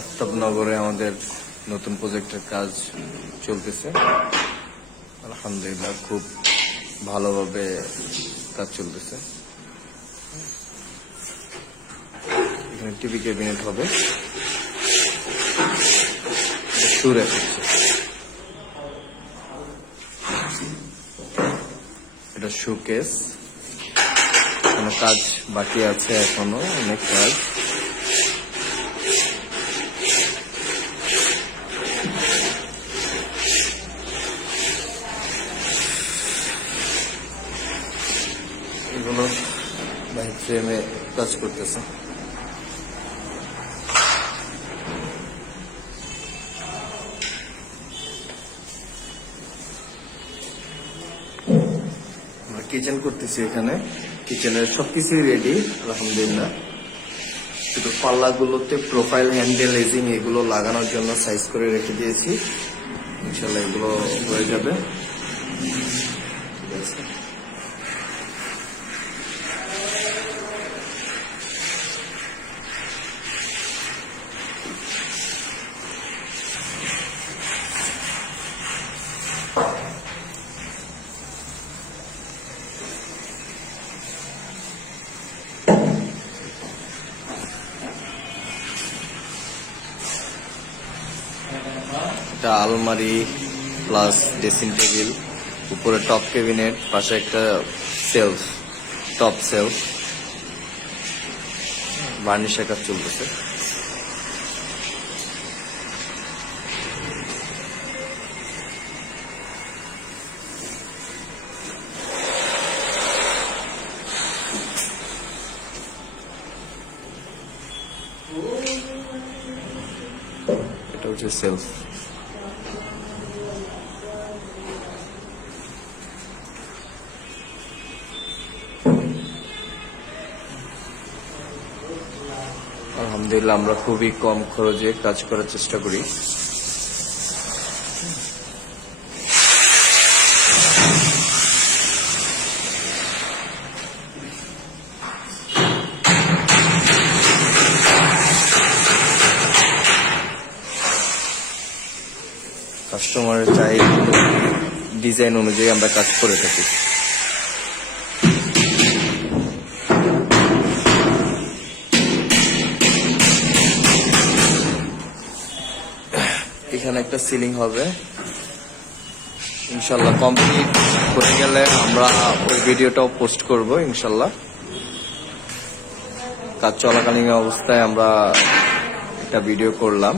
আফতাবনগরে আমাদের নতুন প্রজেক্টের কাজ চলতেছে। আলহামদুলিল্লাহ খুব ভালোভাবে কাজ চলতেছে। এখানে টিভি ক্যাবিনেট হবে, সুরে হচ্ছে, এটা শোকেস। এখনো কাজ বাকি আছে, এখনো অনেক কাজ। এগুলো বাইক ফ্রেমে কাজ করতেছে। আমরা কিচেন করতেছি, এখানে কিচেনের সবকিছুই রেডি আলহামদুলিল্লাহ। শুধু পাল্লাগুলোতে প্রোফাইল হ্যান্ডেল এজিং এগুলো লাগানোর জন্য সাইজ করে রেখে দিয়েছি। ইনশাল্লাহ এগুলো হয়ে যাবে। ঠিক আছে, এটা আলমারি প্লাস ড্রেসিং টেবিল, উপরে টপ ক্যাবিনেট, পাশে একটা সেলফ, টপ সেলফ। বার্নিশের কাজ চলতেছে। এটা হচ্ছে সেলফ। আলহামদুলিল্লাহ আমরা খুবই কম খরচে কাজ করার চেষ্টা করি। কাস্টমারের চাই ডিজাইন অনুযায়ী আমরা কাজ করে থাকি। এখানে একটা সিলিং হবে ইনশাল্লাহ। কমপ্লিট হয়ে গেলে আমরা ওই ভিডিওটাও পোস্ট করব ইনশাল্লাহ। কাজ চলাকালীন অবস্থায় আমরা একটা ভিডিও করলাম।